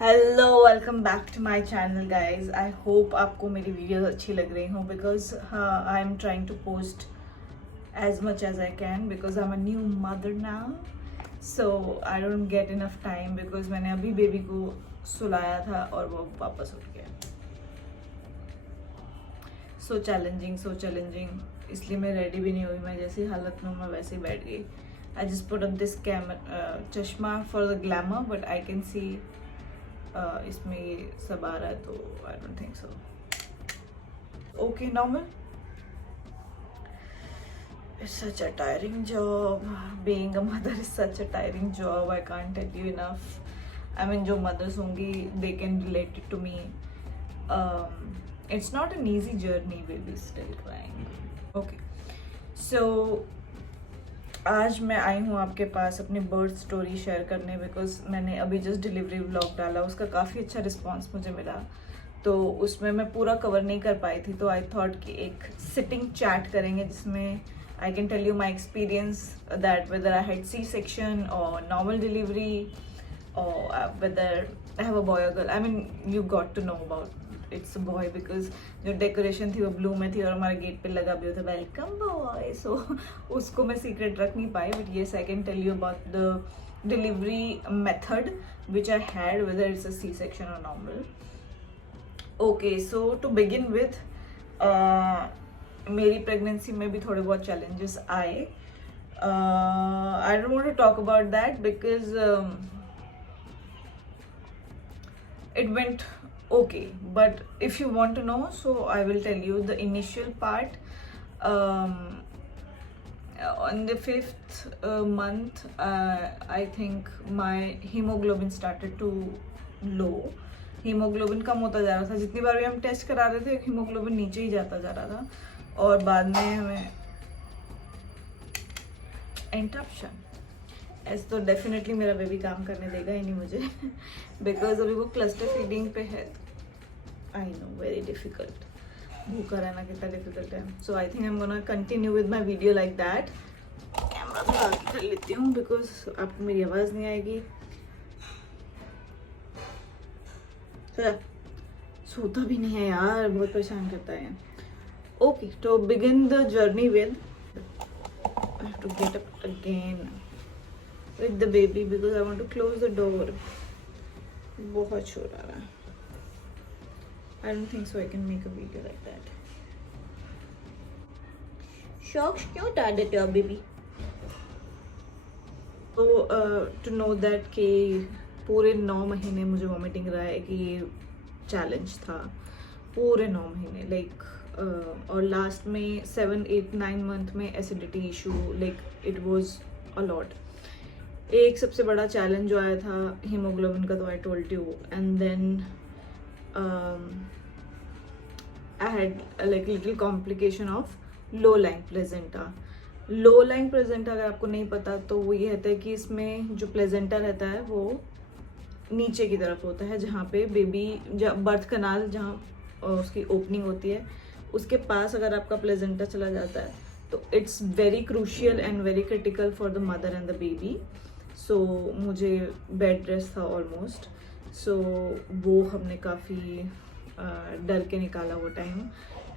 Hello welcome back to my channel guys. I hope आपको मेरी videos अच्छी लग रही हों बिकॉज हाँ I am trying to post as much as I can because I'm a new mother now, so I don't get enough time because मैंने अभी baby को सुलाया था और वो वापस उठ गया। सो चैलेंजिंग इसलिए मैं रेडी भी नहीं हुई। मैं जैसी हालत में मैं वैसे ही बैठ गई। I just put up this चश्मा for the glamour but I can see इसमें ये सब आ रहा है तो I don't think so. Okay normal. It's such a tiring job. Being a mother is such a tiring job. I can't tell you enough. I mean, जो mothers होंगी, they can relate it to me. It's not an easy journey. Baby still crying. Okay. So आज मैं आई हूँ आपके पास अपनी birth story share करने because मैंने अभी जस्ट डिलीवरी व्लॉग डाला, उसका काफ़ी अच्छा रिस्पॉन्स मुझे मिला तो उसमें मैं पूरा कवर नहीं कर पाई थी। तो आई थॉट कि एक सिटिंग चैट करेंगे जिसमें I can tell you my experience that whether I had C-section or normal delivery or whether I have a boy or girl. I mean, you got to know about it's a boy because जो decoration थी वो blue में थी और हमारे gate पे लगा भी था वेलकम बॉय। सो उसको मैं सीक्रेट रख नहीं पाई but yes I can tell you about the delivery method which I had whether it's a C-section or normal. Okay, so to begin with, मेरी प्रेगनेंसी में भी थोड़े बहुत चैलेंजेस आए। I don't want to talk about that because it went okay but if you want to know so I will tell you the initial part. on the 5th month I think my hemoglobin started to low. Haemoglobin कम होता जा रहा था, जितनी बार भी हम test करा रहे थे हीमोग्लोबिन नीचे ही जाता जा रहा था और बाद में हमें इंटरप्शन ऐसे तो डेफिनेटली मेरा बेबी काम करने देगा ही नहीं मुझे बिकॉज अभी वो क्लस्टर फीडिंग पे है। आई नो वेरी डिफिकल्ट, भूखा रहना कितना डिफिकल्ट है। So I think I am gonna continue with my video like that. Camera थोड़ा आगे कर लेती हूँ बिकॉज आपको मेरी आवाज़ नहीं आएगी। सोता भी नहीं है यार, बहुत परेशान करता है। ओके तो begin the journey with I have to get up again with the baby because I want to close the door. बहुत शोर आ रहा है। I don't think so I can make a video like that. Socks क्यों डाल देते हो baby? तो टू नो दैट कि पूरे 9 महीने मुझे वॉमिटिंग रहा है कि ये चैलेंज था पूरे 9 महीने लाइक और लास्ट में 7, 8, 9 मंथ में acidity issue like it was a lot. एक सबसे बड़ा चैलेंज जो आया था हीमोग्लोबिन का, तो I told you and then I had like little complication of low lying placenta. Low lying placenta अगर आपको नहीं पता तो वो ये रहता है कि इसमें जो प्लेजेंटा रहता है वो नीचे की तरफ होता है, जहाँ पे बेबी बर्थ कनाल जहाँ उसकी ओपनिंग होती है उसके पास अगर आपका प्लेजेंटा चला जाता है तो it's very crucial and very critical for the mother and the baby. So मुझे बेड रेस्ट था ऑलमोस्ट। सो वो हमने काफ़ी डर के निकाला वो टाइम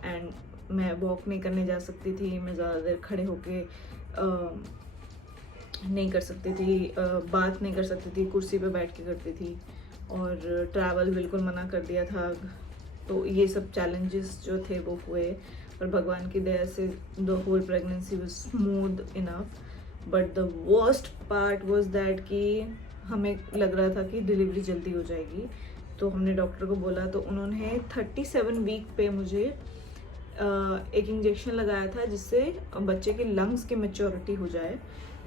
एंड मैं वॉक नहीं करने जा सकती थी, मैं ज़्यादा देर खड़े होके नहीं कर सकती थी, बात नहीं कर सकती थी, कुर्सी पे बैठ के करती थी और ट्रैवल बिल्कुल मना कर दिया था। तो ये सब चैलेंजेस जो थे वो हुए और भगवान की दया से the whole pregnancy was smooth enough. But the worst part was that कि हमें लग रहा था कि डिलीवरी जल्दी हो जाएगी तो हमने डॉक्टर को बोला तो उन्होंने 37 वीक पे मुझे एक इंजेक्शन लगाया था जिससे बच्चे के लंग्स की मैच्योरिटी हो जाए।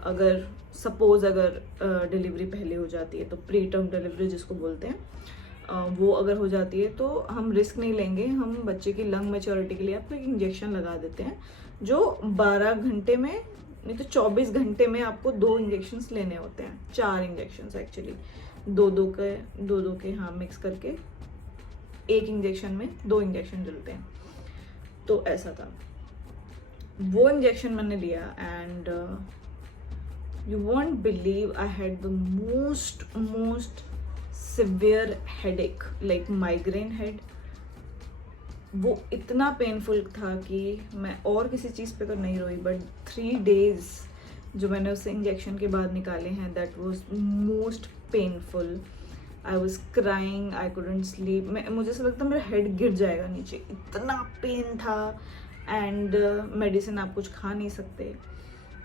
अगर सपोज अगर डिलीवरी पहले हो जाती है तो प्री टर्म डिलीवरी जिसको बोलते हैं वो अगर हो जाती है तो हम रिस्क नहीं लेंगे, हम बच्चे की लंग मैच्योरिटी के लिए आपको एक इंजेक्शन लगा देते हैं जो 12 घंटे में नहीं तो 24 घंटे में आपको 2 इंजेक्शंस लेने होते हैं, 4 इंजेक्शंस एक्चुअली, दो के हाँ मिक्स करके एक इंजेक्शन में 2 इंजेक्शन डलते हैं। तो ऐसा था, वो इंजेक्शन मैंने लिया and you won't believe I had the most severe headache like migraine head, वो इतना पेनफुल था कि मैं और किसी चीज़ पे तो नहीं रोई, बट 3 days जो मैंने उससे इंजेक्शन के बाद निकाले हैं, that was most painful. I was crying, I couldn't sleep. मुझे ऐसा लगता मेरा हेड गिर जाएगा नीचे, इतना पेन था. एंड मेडिसिन आप कुछ खा नहीं सकते.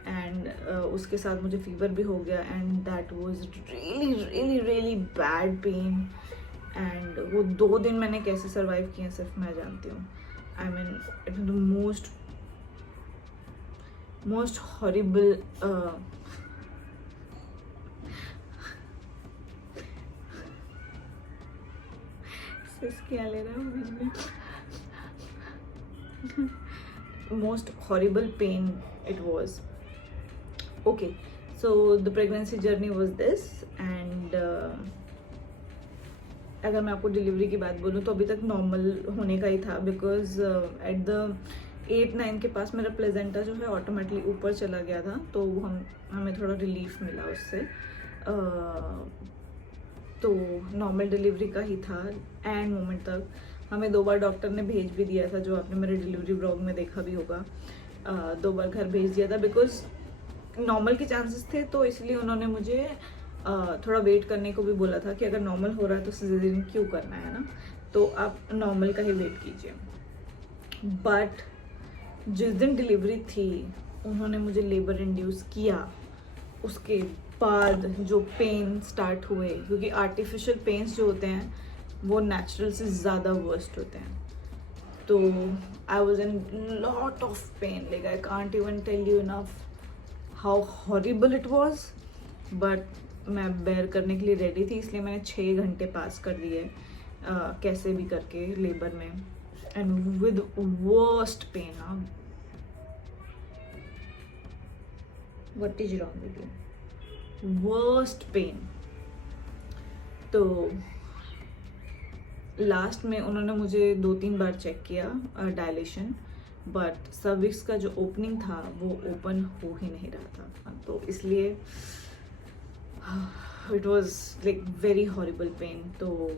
एंड उसके साथ मुझे फीवर भी हो गया. And that was really really really bad pain. And वो 2 दिन मैंने कैसे सर्वाइव किए सिर्फ मैं जानती हूँ. I mean it the most horrible. क्या ले रहा हूँ बीच में. Most horrible pain it was. Okay, so the pregnancy journey was this. And अगर मैं आपको डिलीवरी की बात बोलूँ तो अभी तक नॉर्मल होने का ही था, बिकॉज एट द 8-9 के पास मेरा प्लेजेंटा जो है ऑटोमेटिकली ऊपर चला गया था. तो हमें थोड़ा रिलीफ मिला उससे. तो नॉर्मल डिलीवरी का ही था. एंड मोमेंट तक हमें 2 बार डॉक्टर ने भेज भी दिया था, जो आपने मेरे डिलीवरी व्लॉग में देखा भी होगा. 2 बार घर भेज दिया था बिकॉज नॉर्मल के चांसेस थे. तो इसलिए उन्होंने मुझे थोड़ा वेट करने को भी बोला था कि अगर नॉर्मल हो रहा है तो सिजेरियन क्यों करना है ना, तो आप नॉर्मल का ही वेट कीजिए. बट जिस दिन डिलीवरी थी उन्होंने मुझे लेबर इंड्यूस किया. उसके बाद जो पेन स्टार्ट हुए, क्योंकि आर्टिफिशियल पेन्स जो होते हैं वो नेचुरल से ज़्यादा वर्स्ट होते हैं. तो I was in lot of pain. Like I can't even tell you enough how horrible it was. But मैं बेयर करने के लिए रेडी थी, इसलिए मैंने 6 घंटे पास कर दिए कैसे भी करके लेबर में. And with worst pain. What is wrong with you? Worst pain. तो लास्ट में उन्होंने मुझे 2-3 बार चेक किया डायलेशन, बट सर्विक्स का जो ओपनिंग था वो ओपन हो ही नहीं रहा था. तो इसलिए it was like very horrible pain. तो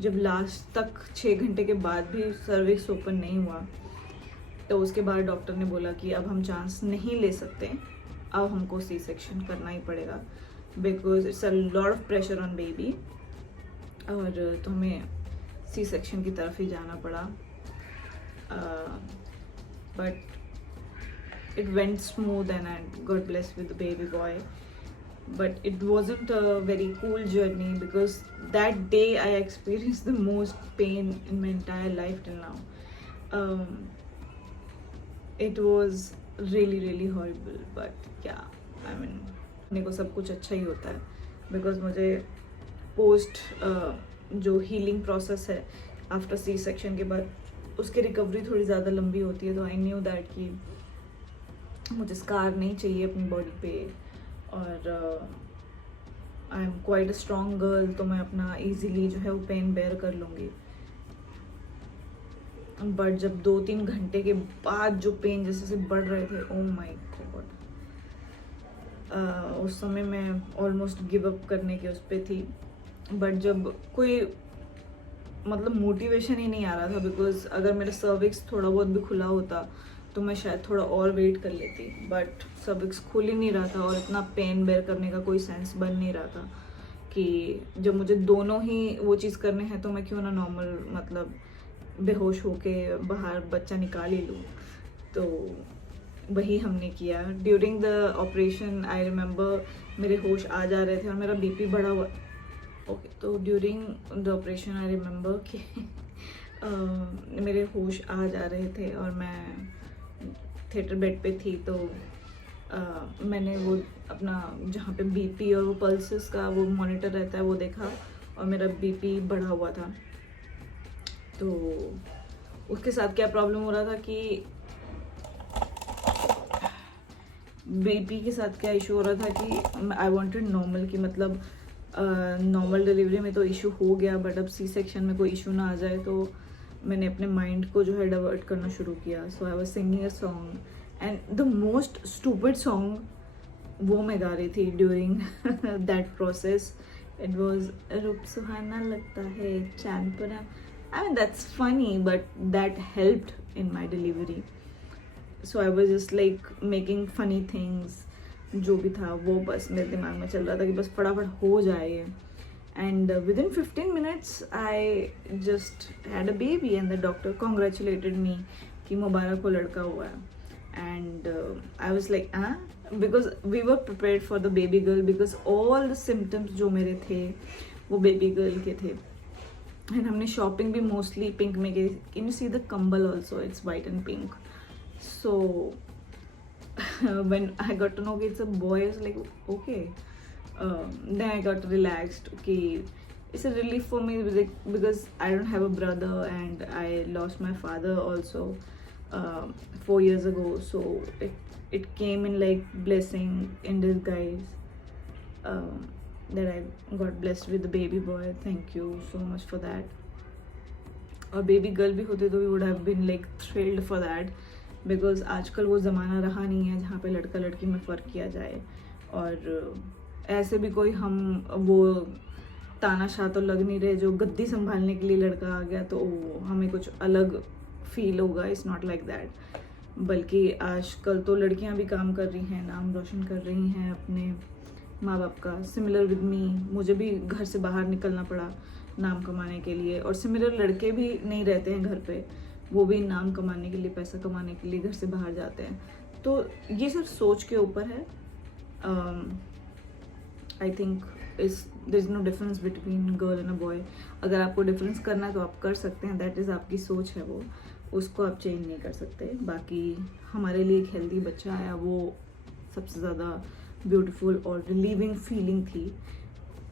जब लास्ट तक 6 घंटे के बाद भी सर्विक्स ओपन नहीं हुआ, तो उसके बाद डॉक्टर ने बोला कि अब हम चांस नहीं ले सकते, अब हमको सी सेक्शन करना ही पड़ेगा, because it's a lot of pressure on baby. और तो हमें सी सेक्शन की तरफ ही जाना पड़ा. But it went smooth and I God bless with the baby boy. But it wasn't a very cool journey because that day I experienced the most pain in my entire life till now. It was really really horrible, but yeah, I mean मेरे को सब कुछ अच्छा ही होता है, because मुझे post जो healing process है आफ्टर सी सेक्शन के बाद, उसकी रिकवरी थोड़ी ज़्यादा लंबी होती है. तो आई न्यू दैट कि मुझे स्कार नहीं चाहिए अपनी बॉडी पे. और I am quite a strong girl, तो मैं अपना इजीली जो है वो पेन बेयर कर लूँगी. बट जब 2-3 घंटे के बाद जो पेन जैसे से बढ़ रहे थे, ओ माय गॉड, उस समय मैं ऑलमोस्ट गिव अप करने के उस पर थी. बट जब कोई मतलब मोटिवेशन ही नहीं आ रहा था, बिकॉज अगर मेरा सर्विक्स थोड़ा बहुत भी खुला होता तो मैं शायद थोड़ा और वेट कर लेती. बट सर्विक्स खुल ही नहीं रहा था और इतना पेन बेयर करने का कोई सेंस बन नहीं रहा था कि जब मुझे दोनों ही वो चीज़ करने हैं तो मैं क्यों ना नॉर्मल मतलब बेहोश होके बाहर बच्चा निकाल ही लूँ. तो वही हमने किया. During the operation I remember मेरे होश आ जा रहे थे और मेरा बीपी बढ़ा हुआ. ओके, तो during the operation I remember कि मेरे होश आ जा रहे थे और मैं थिएटर बेड पे थी. तो मैंने वो अपना जहाँ पे बीपी और वो पल्सेस का वो मॉनिटर रहता है वो देखा और मेरा बीपी बढ़ा हुआ था. तो उसके साथ क्या प्रॉब्लम हो रहा था कि बीपी के साथ क्या इशू हो रहा था कि आई वांटेड नॉर्मल की मतलब नॉर्मल डिलीवरी में तो इशू हो गया, बट अब सी सेक्शन में कोई इशू ना आ जाए. तो मैंने अपने माइंड को जो है डाइवर्ट करना शुरू किया. So I was singing a song and the most stupid song वो मैं गा रही थी during that process. It was रूप सुहाना लगता है Chandpura. I mean that's funny, but that helped in my delivery. So I was just like making funny things. जो भी था वो बस मेरे दिमाग में चल रहा था कि बस फटाफट हो जाए ये. And within 15 minutes I just had a baby and the doctor congratulated me कि मुबारक को लड़का हुआ है. And I was like because we were prepared for the baby girl because all the symptoms जो मेरे थे वो baby girl के थे. And हमने shopping भी mostly pink में की. Can you see the कम्बल also? It's white and pink. So when I got to know कि it's a boy, I was like okay. Then I got relaxed. Okay, it's a relief for me because I don't have a brother and I lost my father also 4 years ago. So it came in like blessing in disguise that I got blessed with the baby boy. Thank you so much for that. और baby girl भी होते तो we would have been like thrilled for that because आजकल वो ज़माना रहा नहीं है जहाँ पे लड़का लड़की में फ़र्क किया जाए. और ऐसे भी कोई हम वो तानाशाह तो लग नहीं रहे जो गद्दी संभालने के लिए लड़का आ गया तो हमें कुछ अलग फील होगा. It's not like that. बल्कि आजकल तो लड़कियां भी काम कर रही हैं, नाम रोशन कर रही हैं अपने माँ बाप का. सिमिलर विद मी, मुझे भी घर से बाहर निकलना पड़ा नाम कमाने के लिए. और सिमिलर लड़के भी नहीं रहते हैं घर पे, वो भी नाम कमाने के लिए, पैसा कमाने के लिए घर से बाहर जाते हैं. तो ये सिर्फ सोच के ऊपर है. I think there is no difference between girl and a boy. अगर आपको डिफरेंस करना है तो आप कर सकते हैं. दैट इज़ आपकी सोच है, वो उसको आप चेंज नहीं कर सकते. बाकी हमारे लिए एक हेल्दी बच्चा आया, वो सबसे ज़्यादा ब्यूटीफुल और रिलीविंग फीलिंग थी.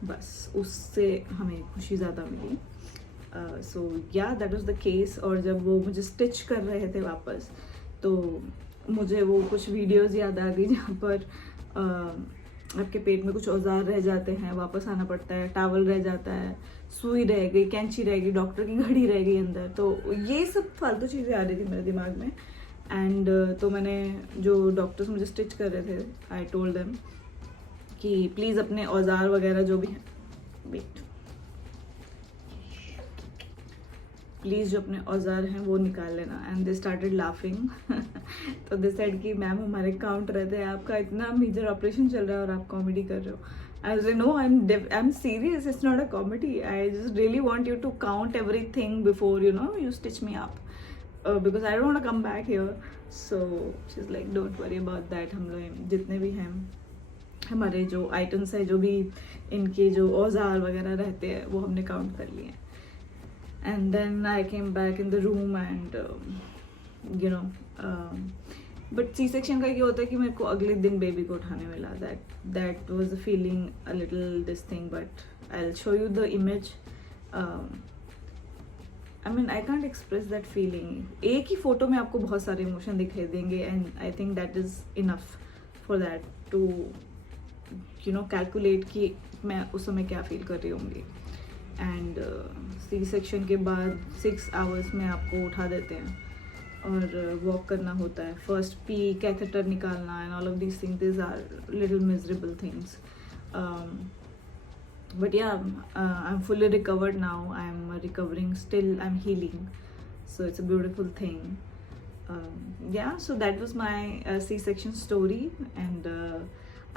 बस उससे हमें खुशी ज़्यादा मिली. सो yeah that was the case. और जब वो मुझे स्टिच कर रहे थे वापस तो मुझे वो कुछ वीडियोस याद आ गई जहाँ पर आपके पेट में कुछ औजार रह जाते हैं, वापस आना पड़ता है, टावल रह जाता है, सुई रह गई, कैंची रह गई, डॉक्टर की घड़ी रह गई अंदर. तो ये सब फालतू चीज़ें आ रही थी मेरे दिमाग में. एंड तो मैंने जो डॉक्टर्स मुझे स्टिच कर रहे थे, आई टोल्ड देम कि प्लीज़ अपने औजार वगैरह जो भी हैं, वेट, प्लीज़ जो अपने औजार हैं वो निकाल लेना. And they started laughing. तो दे सेड कि मैम हमारे काउंट रहते हैं, आपका इतना मेजर ऑपरेशन चल रहा है और आप कॉमेडी कर रहे हो. I was like no, I am serious, it's not a comedy. I just really want you to count everything before you stitch me up because I don't want to come back here. So she is like don't worry about that. हम लोग जितने भी हैं, हमारे जो items है, जो भी इनके जो औजार वगैरह रहते हैं, वो हमने काउंट कर लिए हैं. And then I came back in the room and but C-section का ये होता है कि मेरे को अगले दिन बेबी को उठाने मिला. that was a feeling a little this thing, but I'll show you the image. I mean I can't express that feeling. एक ही फोटो में आपको बहुत सारे इमोशन दिखाई देंगे and I think that is enough for that to calculate कि मैं उस समय क्या फील कर रही होंगी. एंड C-section के बाद 6 आवर्स में आपको उठा देते हैं और वॉक करना होता है. फर्स्ट पी, कैथेटर निकालना and all of these things, this are little miserable things. But yeah I am fully recovered now. I am recovering still, I am healing. So it's a beautiful thing. Yeah so that was my C-section story. And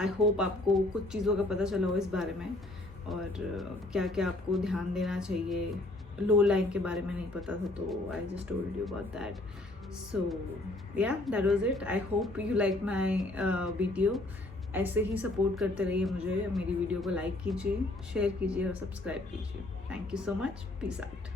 I hope आपको कुछ चीज़ों का पता चला हो इस बारे में और क्या क्या आपको ध्यान देना चाहिए. लो लाइन के बारे में नहीं पता था तो I just told you about that. So yeah that was it. I hope you like my video. ऐसे ही सपोर्ट करते रहिए मुझे. मेरी वीडियो को लाइक कीजिए, शेयर कीजिए और सब्सक्राइब कीजिए. Thank you so much. Peace out.